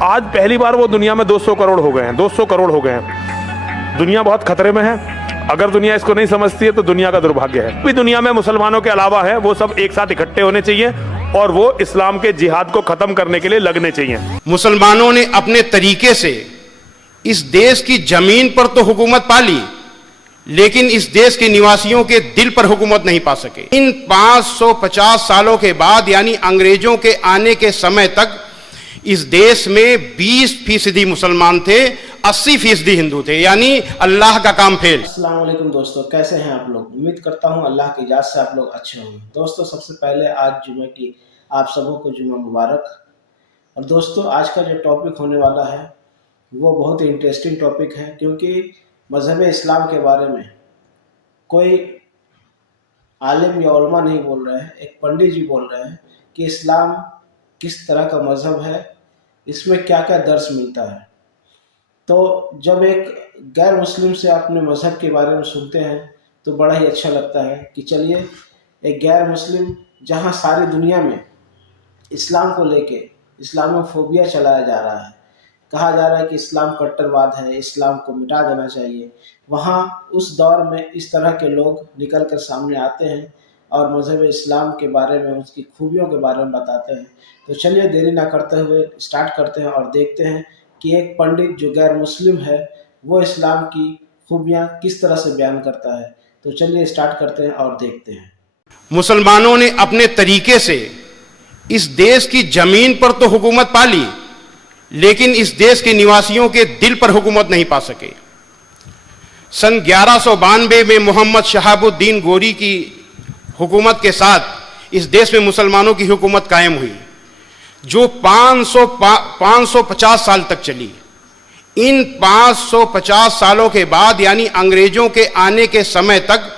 आज पहली बार वो दुनिया में 200 करोड़ हो गए हैं, 200 करोड़ हो गए हैं। दुनिया बहुत खतरे में है। अगर दुनिया इसको नहीं समझती है तो दुनिया का दुर्भाग्य है। भी दुनिया में मुसलमानों के अलावा है, वो सब एक साथ इकट्ठे होने चाहिए और वो इस्लाम के जिहाद को खत्म करने के लिए लगने चाहिए। मुसलमानों ने अपने तरीके से इस देश की जमीन पर तो हुकूमत पा ली, लेकिन इस देश के निवासियों के दिल पर हुकूमत नहीं पा सके। इन 550 सालों के बाद, यानी अंग्रेजों के आने के समय तक, इस देश में 20% मुसलमान थे, 80% हिंदू थे, यानी अल्लाह का काम फेल। अस्सलाम वालेकुम दोस्तों, कैसे हैं आप लोग? उम्मीद करता हूं अल्लाह की इजाज़त से आप लोग अच्छे होंगे। दोस्तों, सबसे पहले आज जुमे की आप सबों को जुमा मुबारक। और दोस्तों, आज का जो टॉपिक होने वाला है वो बहुत ही इंटरेस्टिंग टॉपिक है, क्योंकि मज़हब इस्लाम के बारे में कोई आलिम या उलमा नहीं बोल रहे हैं, एक पंडित जी बोल रहे हैं कि इस्लाम किस तरह का मज़हब है, इसमें क्या क्या दर्स मिलता है। तो जब एक गैर मुस्लिम से अपने मज़हब के बारे में सुनते हैं तो बड़ा ही अच्छा लगता है कि चलिए, एक गैर मुस्लिम जहां सारी दुनिया में इस्लाम को लेके इस्लामोफोबिया चलाया जा रहा है, कहा जा रहा है कि इस्लाम कट्टरवाद है, इस्लाम को मिटा देना चाहिए, वहाँ उस दौर में इस तरह के लोग निकल कर सामने आते हैं और मज़हब इस्लाम के बारे में, उसकी खूबियों के बारे में बताते हैं। तो चलिए, देरी ना करते हुए स्टार्ट करते हैं और देखते हैं कि एक पंडित जो गैर मुस्लिम है वो इस्लाम की खूबियाँ किस तरह से बयान करता है। तो चलिए स्टार्ट करते हैं और देखते हैं। मुसलमानों ने अपने तरीके से इस देश की जमीन पर तो हुकूमत पा ली, लेकिन इस देश के निवासियों के दिल पर हुकूमत नहीं पा सके। सन 1192 में मोहम्मद शहाबुद्दीन गोरी की हुकूमत के साथ इस देश में मुसलमानों की हुकूमत कायम हुई, जो 550 साल तक चली। इन 550 सालों के बाद, यानी अंग्रेजों के आने के समय तक,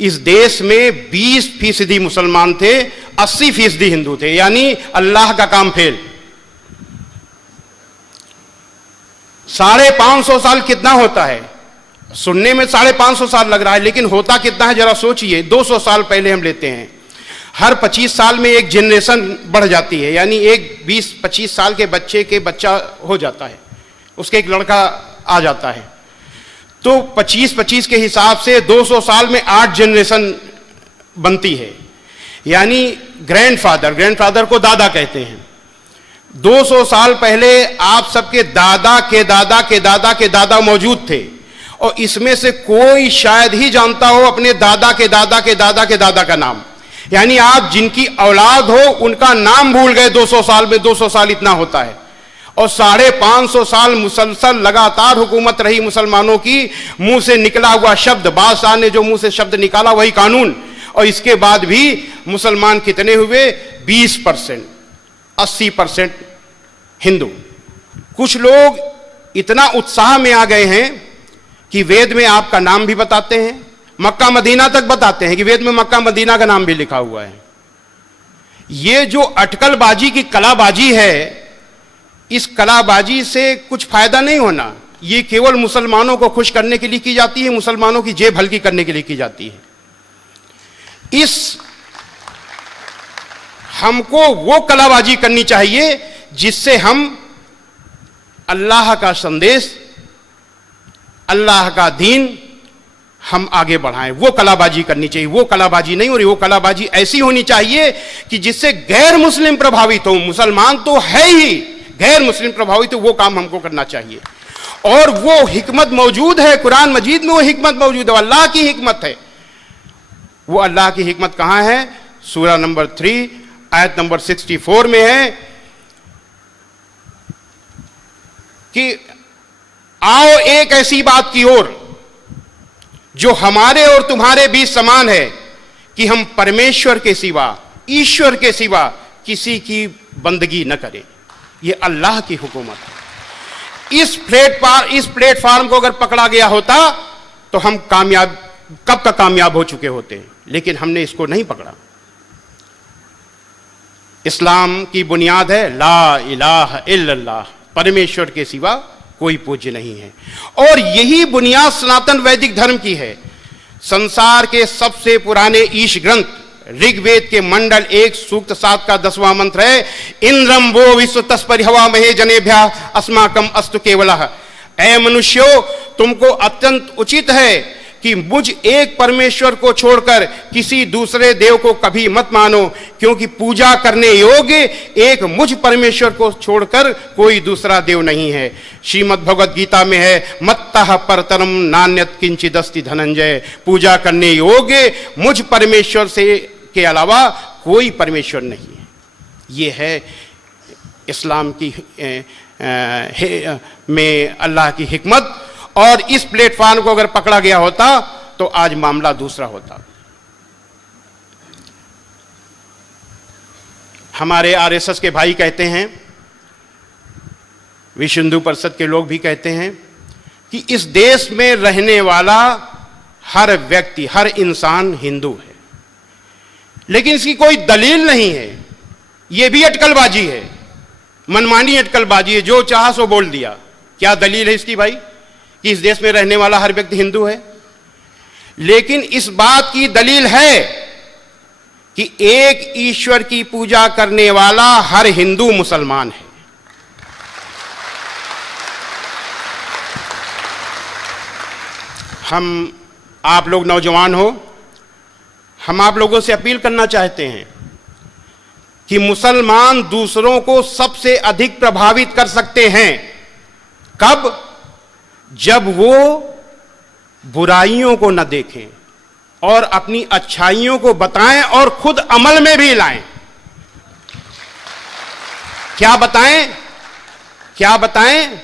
इस देश में 20% मुसलमान थे, 80% हिंदू थे, यानी अल्लाह का काम फेल। 550 साल कितना होता है? सुनने में 550 साल लग रहा है, लेकिन होता कितना है जरा सोचिए। 200 साल पहले हम लेते हैं। हर 25 साल में एक जनरेशन बढ़ जाती है, यानी एक 20-25 साल के बच्चे के बच्चा हो जाता है, उसके एक लड़का आ जाता है। तो 25-25 के हिसाब से 200 साल में 8 जनरेशन बनती है, यानी ग्रैंडफादर को दादा कहते हैं। 200 साल पहले आप सबके दादा के दादा के दादा के दादा मौजूद थे, और इसमें से कोई शायद ही जानता हो अपने दादा के दादा के दादा के दादा का नाम। यानी आप जिनकी औलाद हो उनका नाम भूल गए 200 साल में। 200 साल इतना होता है, और 550 साल मुसलसल लगातार हुकूमत रही मुसलमानों की। मुंह से निकला हुआ शब्द, बादशाह ने जो मुंह से शब्द निकाला वही कानून। और इसके बाद भी मुसलमान कितने हुए? 20%, 80% हिंदू। कुछ लोग इतना उत्साह में आ गए हैं कि वेद में आपका नाम भी बताते हैं, मक्का मदीना तक बताते हैं कि वेद में मक्का मदीना का नाम भी लिखा हुआ है। ये जो अटकलबाजी की कलाबाजी है, इस कलाबाजी से कुछ फायदा नहीं होना। ये केवल मुसलमानों को खुश करने के लिए की जाती है, मुसलमानों की जेब हल्की करने के लिए की जाती है। हमको वो कलाबाजी करनी चाहिए जिससे हम अल्लाह का संदेश, अल्लाह का दीन हम आगे बढ़ाएं। वो कलाबाजी करनी चाहिए। वो कलाबाजी नहीं हो रही। वो कलाबाजी ऐसी होनी चाहिए कि जिससे गैर मुस्लिम प्रभावित हो। मुसलमान तो है ही, गैर मुस्लिम प्रभावित हो, वो काम हमको करना चाहिए। और वो हिकमत मौजूद है कुरान मजीद में, वो हिकमत मौजूद है, अल्लाह की हिकमत है। वो अल्लाह की हिकमत कहां है? सूरा नंबर 3 आयत नंबर 64 में है कि आओ एक ऐसी बात की ओर जो हमारे और तुम्हारे बीच समान है, कि हम परमेश्वर के सिवा, ईश्वर के सिवा किसी की बंदगी न करें। यह अल्लाह की हुकूमत है। इस प्लेटफार्म को अगर पकड़ा गया होता तो हम कामयाब, कब का कामयाब हो चुके होते, लेकिन हमने इसको नहीं पकड़ा। इस्लाम की बुनियाद है ला इलाहा इल्लल्लाह, परमेश्वर के सिवा कोई पूज्य नहीं है। और यही बुनियाद सनातन वैदिक धर्म की है। संसार के सबसे पुराने ईश ग्रंथ ऋग्वेद के मंडल 1 सूक्त 7 का 10वां मंत्र है, इंद्रम वो विश्व तस्परि हवा महे जनेभ्या अस्माकम अस्तु केवलः। ऐ मनुष्यों, तुमको अत्यंत उचित है कि मुझ एक परमेश्वर को छोड़कर किसी दूसरे देव को कभी मत मानो, क्योंकि पूजा करने योग्य एक मुझ परमेश्वर को छोड़कर कोई दूसरा देव नहीं है। श्रीमद् भगवद गीता में है, मत्तः परतरम नान्यत किंचिदस्ति धनंजय। पूजा करने योग्य मुझ परमेश्वर से के अलावा कोई परमेश्वर नहीं है। ये है इस्लाम की में अल्लाह की हिकमत। और इस प्लेटफॉर्म को अगर पकड़ा गया होता तो आज मामला दूसरा होता। हमारे आरएसएस के भाई कहते हैं, विश्व हिंदू परिषद के लोग भी कहते हैं कि इस देश में रहने वाला हर व्यक्ति, हर इंसान हिंदू है, लेकिन इसकी कोई दलील नहीं है। यह भी अटकलबाजी है, मनमानी अटकलबाजी है, जो चाहा सो बोल दिया। क्या दलील है इसकी भाई कि इस देश में रहने वाला हर व्यक्ति हिंदू है? लेकिन इस बात की दलील है कि एक ईश्वर की पूजा करने वाला हर हिंदू मुसलमान है। हम आप लोग नौजवान हो, हम आप लोगों से अपील करना चाहते हैं कि मुसलमान दूसरों को सबसे अधिक प्रभावित कर सकते हैं। कब? जब वो बुराइयों को न देखें और अपनी अच्छाइयों को बताएं और खुद अमल में भी लाएं। क्या बताएं? क्या बताएं?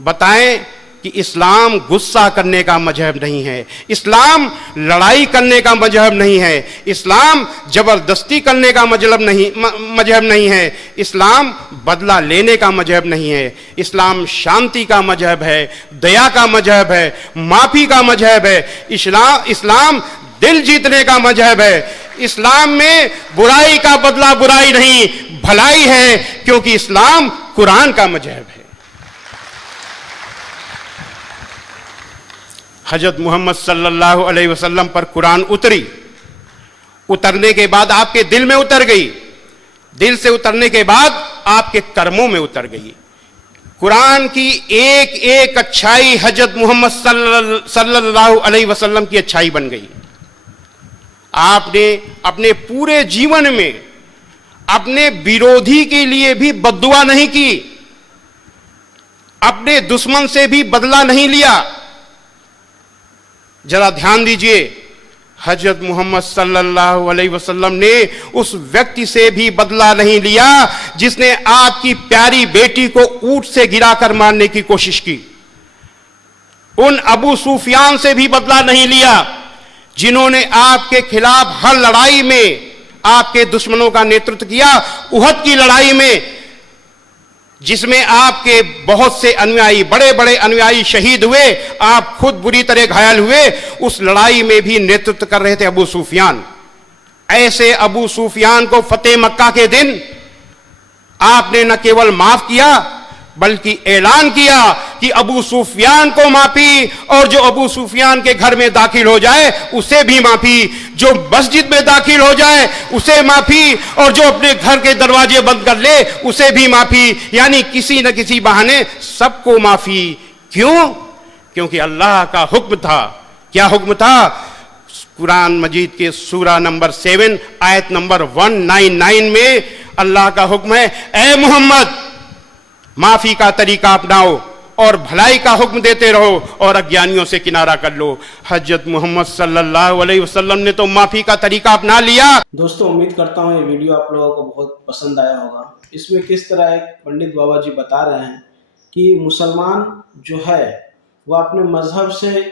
बताएं कि इस्लाम गुस्सा करने का मजहब नहीं है, इस्लाम लड़ाई करने का मजहब नहीं है, इस्लाम जबरदस्ती करने का मजहब नहीं है, इस्लाम बदला लेने का मजहब नहीं है, इस्लाम शांति का मजहब है, दया का मजहब है, माफी का मजहब है। इस्लाम दिल जीतने का मजहब है। इस्लाम में बुराई का बदला बुराई नहीं, भलाई है, क्योंकि इस्लाम कुरान का मजहब है। हजरत मोहम्मद सल्लल्लाहु अलैहि वसल्लम पर कुरान उतरी, उतरने के बाद आपके दिल में उतर गई, दिल से उतरने के बाद आपके कर्मों में उतर गई। कुरान की एक एक अच्छाई हजरत मोहम्मद सल्लल्लाहु अलैहि वसल्लम की अच्छाई बन गई। आपने अपने पूरे जीवन में अपने विरोधी के लिए भी बद्दुआ नहीं की, अपने दुश्मन से भी बदला नहीं लिया। जरा ध्यान दीजिए, हजरत मोहम्मद सल्लल्लाहु अलैहि वसल्लम ने उस व्यक्ति से भी बदला नहीं लिया जिसने आपकी प्यारी बेटी को ऊंट से गिराकर मारने की कोशिश की। उन अबू सुफियान से भी बदला नहीं लिया जिन्होंने आपके खिलाफ हर लड़ाई में आपके दुश्मनों का नेतृत्व किया। उहद की लड़ाई में जिसमें आपके बहुत से अनुयायी, बड़े बड़े अनुयायी शहीद हुए, आप खुद बुरी तरह घायल हुए, उस लड़ाई में भी नेतृत्व कर रहे थे अबू सुफियान। ऐसे अबू सुफियान को फतेह मक्का के दिन आपने न केवल माफ किया बल्कि ऐलान किया कि अबू सुफियान को माफी, और जो अबू सुफियान के घर में दाखिल हो जाए उसे भी माफी, जो मस्जिद में दाखिल हो जाए उसे माफी, और जो अपने घर के दरवाजे बंद कर ले उसे भी माफी। यानी किसी न किसी बहाने सबको माफी। क्यों? क्योंकि अल्लाह का हुक्म था। क्या हुक्म था? कुरान मजीद के सूरा नंबर 7 आयत नंबर 199 में अल्लाह का हुक्म है, ऐ मोहम्मद माफी का तरीका अपनाओ और भलाई का हुक्म देते रहो और अज्ञानियों से किनारा कर लो। हजरत मोहम्मद सल्लल्लाहु अलैहि वसल्लम ने तो माफी का तरीका अपना लिया। दोस्तों, उम्मीद करता हूँ ये वीडियो आप लोगों को बहुत पसंद आया होगा। इसमें किस तरह एक पंडित बाबा जी बता रहे हैं कि मुसलमान जो है वो अपने मजहब से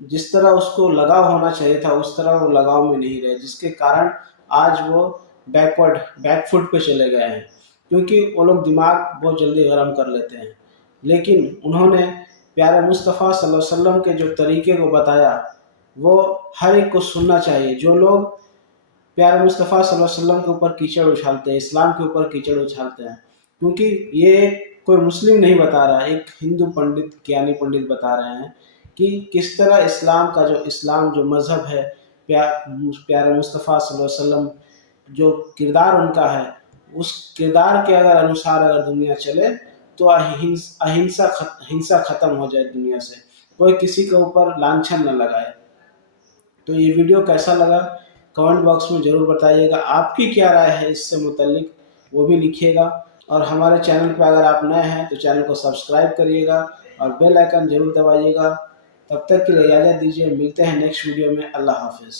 जिस तरह उसको लगाव होना चाहिए था उस तरह वो लगाव में नहीं रहे, जिसके कारण आज वो बैकफुट पे चले गए हैं, क्योंकि वो लोग दिमाग बहुत जल्दी गर्म कर लेते हैं। लेकिन उन्होंने प्यारे मुस्तफ़ा सल्लल्लाहु अलैहि वसल्लम के जो तरीके को बताया वो हर एक को सुनना चाहिए। जो लोग प्यारे मुस्तफ़ा सल्लल्लाहु अलैहि वसल्लम के ऊपर कीचड़ उछालते हैं, इस्लाम के ऊपर कीचड़ उछालते हैं, क्योंकि ये कोई मुस्लिम नहीं बता रहा, एक हिंदू पंडित, ज्ञानी पंडित बता रहे हैं कि किस तरह इस्लाम जो मज़हब है प्यारे मुस्तफ़ा सल्लल्लाहु अलैहि वसल्लम जो किरदार उनका है, उस किरदार के अगर अनुसार अगर दुनिया चले तो हिंसा खत्म हो जाए दुनिया से, कोई किसी के ऊपर लांछन न लगाए। तो ये वीडियो कैसा लगा कमेंट बॉक्स में ज़रूर बताइएगा। आपकी क्या राय है इससे मुतल्लिक वो भी लिखिएगा। और हमारे चैनल पर अगर आप नए हैं तो चैनल को सब्सक्राइब करिएगा और बेल आइकन जरूर दबाइएगा। तब तक के लिए इजाज़त दीजिए, मिलते हैं नेक्स्ट वीडियो में। अल्लाह हाफिज़।